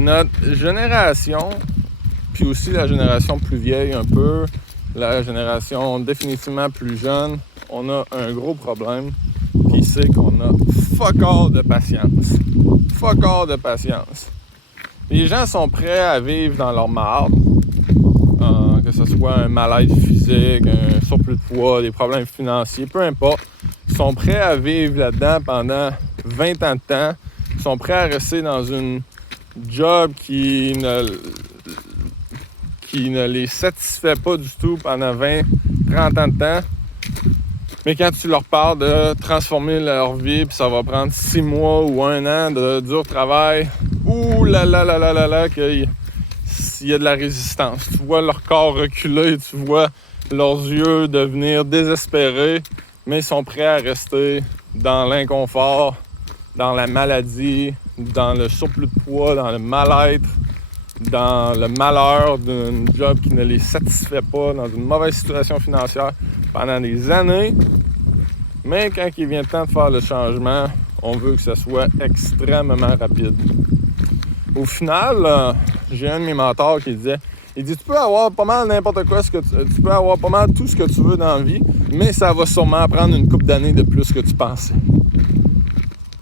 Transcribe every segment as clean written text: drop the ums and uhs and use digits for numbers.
notre génération, puis aussi la génération plus vieille un peu, la génération définitivement plus jeune, on a un gros problème, puis c'est qu'on a fuck all de patience. Fuck all de patience. Les gens sont prêts à vivre dans leur marde, que ce soit un malaise physique, un surplus de poids, des problèmes financiers, peu importe. Ils sont prêts à vivre là-dedans pendant 20 ans de temps. Ils sont prêts à rester dans une job qui ne les satisfait pas du tout pendant 20, 30 ans de temps. Mais quand tu leur parles de transformer leur vie, puis ça va prendre 6 mois ou 1 an de dur travail, ouh là là là là là là, qu'il y a de la résistance. Tu vois leur corps reculer, tu vois leurs yeux devenir désespérés, mais ils sont prêts à rester dans l'inconfort, dans la maladie, dans le surplus de poids, dans le mal-être, dans le malheur d'un job qui ne les satisfait pas, dans une mauvaise situation financière pendant des années. Mais quand il vient le temps de faire le changement, on veut que ça soit extrêmement rapide. Au final, j'ai un de mes mentors qui disait, il dit, tu peux avoir pas mal n'importe quoi, tu peux avoir pas mal tout ce que tu veux dans la vie, mais ça va sûrement prendre une couple d'années de plus que tu pensais.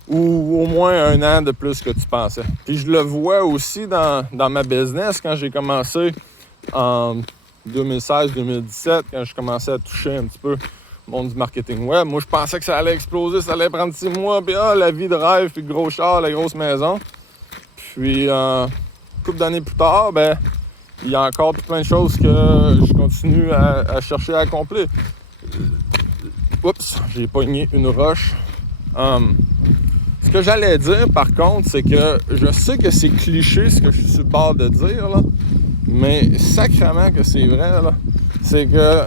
Ou au moins 1 an de plus que tu pensais. Puis je le vois aussi dans ma business, quand j'ai commencé en 2016-2017, quand je commençais à toucher un petit peu le monde du marketing web. Moi, je pensais que ça allait exploser, ça allait prendre 6 mois, puis la vie de rêve, puis le gros char, la grosse maison. Puis, une couple d'années plus tard, il y a encore plein de choses que je continue à chercher à accomplir. Oups, j'ai pogné une roche. Ce que j'allais dire, par contre, c'est que je sais que c'est cliché ce que je suis sur le bord de dire, là, mais sacrément que c'est vrai, là, c'est que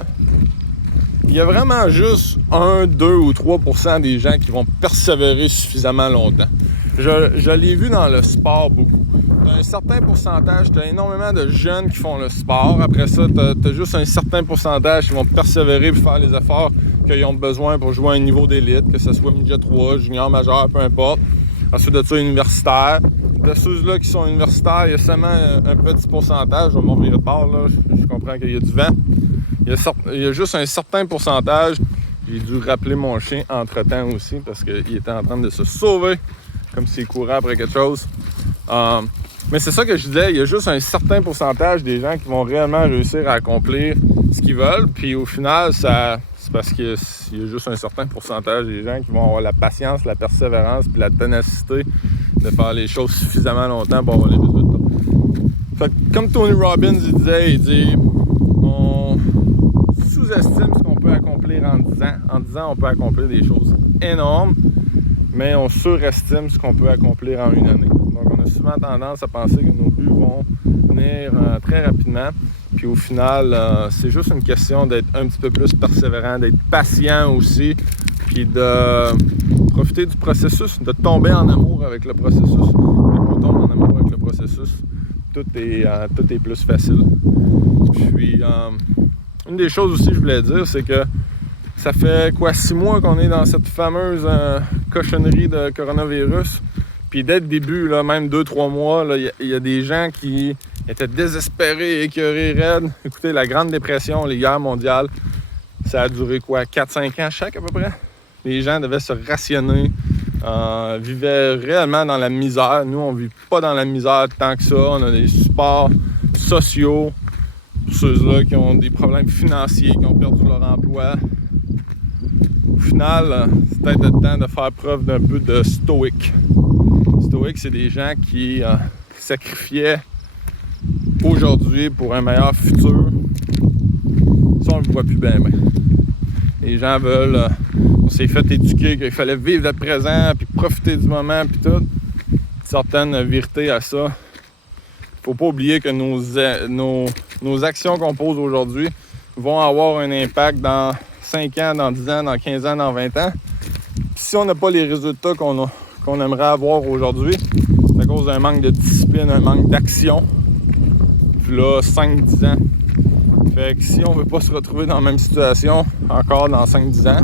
il y a vraiment juste 1, 2 ou 3% des gens qui vont persévérer suffisamment longtemps. Je l'ai vu dans le sport beaucoup. T'as un certain pourcentage, t'as énormément de jeunes qui font le sport. Après ça, t'as juste un certain pourcentage qui vont persévérer pour faire les efforts qu'ils ont besoin pour jouer à un niveau d'élite, que ce soit midget 3, junior, majeur, peu importe. Ensuite de ça, universitaire. De ceux-là qui sont universitaires, il y a seulement un petit pourcentage. Je vais m'en virer de part, là. Je comprends qu'il y a du vent. Il y a juste un certain pourcentage. J'ai dû rappeler mon chien entre-temps aussi parce qu'il était en train de se sauver comme s'il courait après quelque chose. Mais c'est ça que je disais, il y a juste un certain pourcentage des gens qui vont réellement réussir à accomplir ce qu'ils veulent. Puis au final, c'est parce qu'il y a juste un certain pourcentage des gens qui vont avoir la patience, la persévérance puis la ténacité de faire les choses suffisamment longtemps pour avoir les résultats. Fait que, comme Tony Robbins il dit on sous-estime ce qu'on peut accomplir en 10 ans. En 10 ans, on peut accomplir des choses énormes, mais on surestime ce qu'on peut accomplir en 1 année. Donc, on a souvent tendance à penser que nos buts vont venir très rapidement. Puis au final, c'est juste une question d'être un petit peu plus persévérant, d'être patient aussi, puis de profiter du processus, de tomber en amour avec le processus. Quand on tombe en amour avec le processus, tout est plus facile. Puis, une des choses aussi que je voulais dire, c'est que ça fait 6 mois qu'on est dans cette fameuse cochonnerie de coronavirus. Puis dès le début, là, même 2-3 mois, il y a des gens qui étaient désespérés, écœurés, raides. Écoutez, la Grande Dépression, les guerres mondiales, ça a duré 4-5 ans chaque à peu près. Les gens devaient se rationner, vivaient réellement dans la misère. Nous, on ne vit pas dans la misère tant que ça. On a des supports sociaux pour ceux-là qui ont des problèmes financiers, qui ont perdu leur emploi. Au final, c'est peut-être le temps de faire preuve d'un peu de stoïque. Stoïque, c'est des gens qui sacrifiaient aujourd'hui pour un meilleur futur. Ça, on le voit plus bien. Les gens veulent... on s'est fait éduquer qu'il fallait vivre le présent, puis profiter du moment, puis tout. Certaines vérités à ça. Faut pas oublier que nos actions qu'on pose aujourd'hui vont avoir un impact dans 5 ans, dans 10 ans, dans 15 ans, dans 20 ans. Puis si on n'a pas les résultats qu'on aimerait avoir aujourd'hui, c'est à cause d'un manque de discipline, un manque d'action. Puis là, 5-10 ans. Fait que si on veut pas se retrouver dans la même situation encore dans 5-10 ans,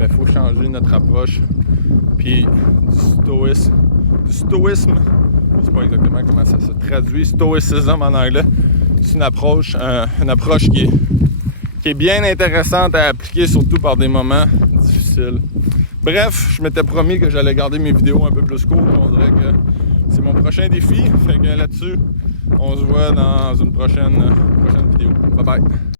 il faut changer notre approche. Puis du stoïsme sais pas exactement comment ça se traduit. Stoicism en anglais. C'est une approche qui est bien intéressante à appliquer, surtout par des moments difficiles. Bref, je m'étais promis que j'allais garder mes vidéos un peu plus courtes. On dirait que c'est mon prochain défi. Fait que là-dessus, on se voit dans une prochaine vidéo. Bye bye!